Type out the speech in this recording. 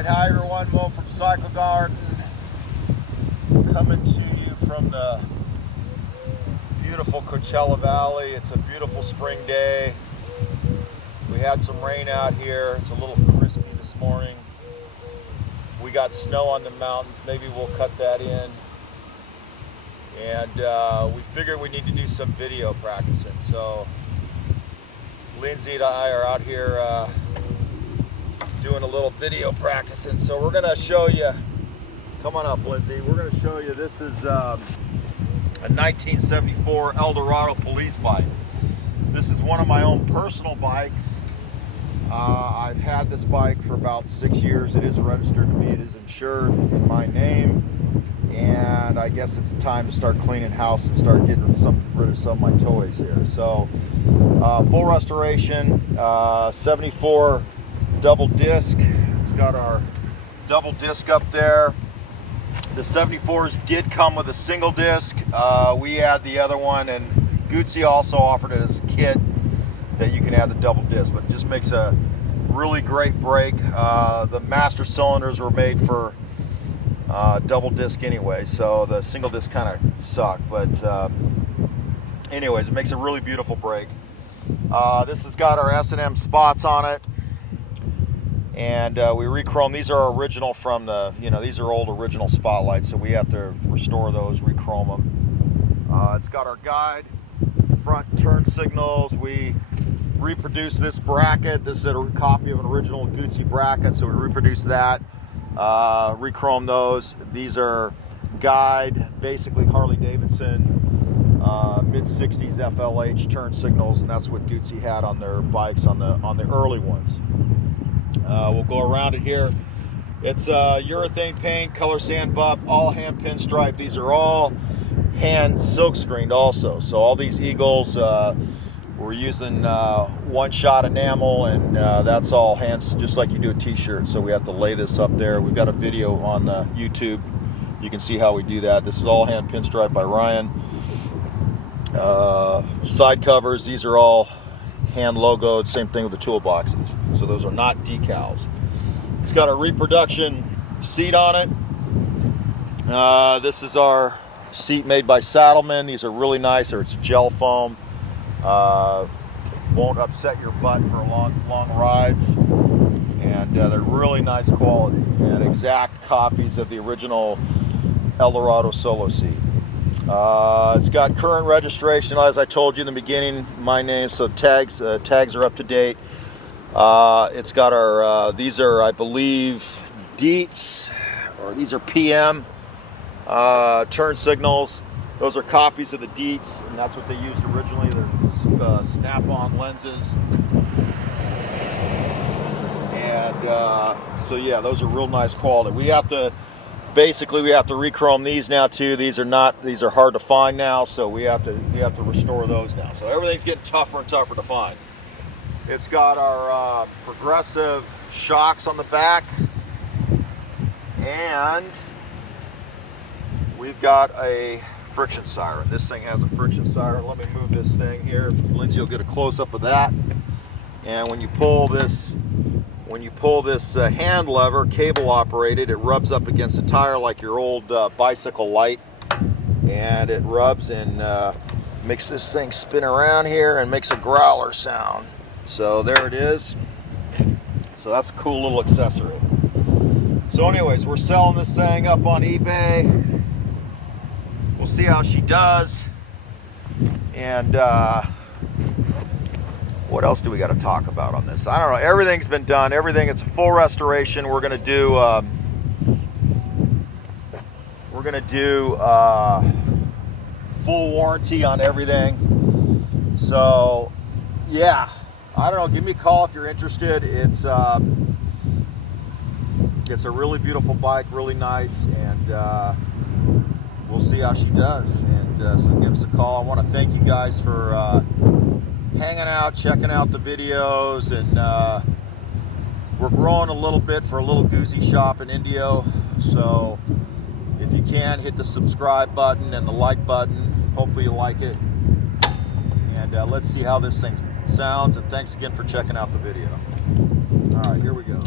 Alright, hi everyone, Mo from Cycle Garden, coming to you from the beautiful Coachella Valley. It's a beautiful spring day. We had some rain out here. It's a little crispy this morning. We got snow on the mountains. Maybe we'll cut that in. And we figured we need to do some video practicing. So Lindsay and I are out here doing a little video practicing. So we're going to show you, come on up Lindsay, we're going to show you, this is a 1974 Eldorado Police bike. This is one of my own personal bikes. I've had this bike for about 6 years. It is registered to me, it is insured in my name, and I guess it's time to start cleaning house and start getting rid of some of my toys here. So full restoration, 74 double disc. It's got our double disc up there. The 74s did come with a single disc. We had the other one, and Guzzi also offered it as a kit that you can add the double disc, but it just makes a really great brake. The master cylinders were made for double disc anyway, so the single disc kind of sucked, but anyways, it makes a really beautiful brake. This has got our S&M spots on it, and we re-chrome. These are original from the, these are old original spotlights, so we have to restore those, re-chrome them. It's got our guide, front turn signals. We reproduced this bracket. This is a copy of an original Guzzi bracket, so we reproduced that, re-chrome those. These are guide, basically Harley Davidson mid-60s FLH turn signals, and that's what Guzzi had on their bikes on the early ones. We'll go around it here. It's urethane paint, color sand buff, all hand pinstripe. These are all hand silk screened also. So all these Eagles, we're using one-shot enamel, and that's all hands, just like you do a t-shirt. So we have to lay this up there. We've got a video on YouTube. You can see how we do that. This is all hand pinstripe by Ryan. Side covers, these are all hand logoed. Same thing with the toolboxes. So those are not decals. It's got a reproduction seat on it. This is our seat made by Saddlemen. These are really nice, or it's gel foam. Won't upset your butt for long rides, and they're really nice quality and exact copies of the original Eldorado solo seat. It's got current registration, as I told you in the beginning, my name, so tags are up to date. It's got our these are, I believe, Dietz, or these are PM turn signals. Those are copies of the Dietz, and that's what they used originally. They're snap-on lenses, and so yeah, those are real nice quality. We have to re-chrome these now too. These are hard to find now, so we have to restore those now. So everything's getting tougher and tougher to find. It's got our progressive shocks on the back, and we've got a friction siren. This thing has a friction siren. Let me move this thing here. Lindsay will get a close-up of that. And when you pull this hand lever, cable operated, it rubs up against the tire like your old bicycle light, and it rubs and makes this thing spin around here and makes a growler sound. So there it is. So that's a cool little accessory. So anyways, we're selling this thing up on eBay. We'll see how she does. And what else do we got to talk about on this? I don't know. Everything's been done. It's a full restoration. We're gonna do full warranty on everything. So yeah, I don't know. Give me a call if you're interested. It's a really beautiful bike, really nice, and we'll see how she does. And so give us a call. I want to thank you guys for hanging out, checking out the videos, and we're growing a little bit for a little Guzzi shop in Indio. So if you can, hit the subscribe button and the like button. Hopefully you like it. And let's see how this thing sounds. And thanks again for checking out the video. All right, here we go.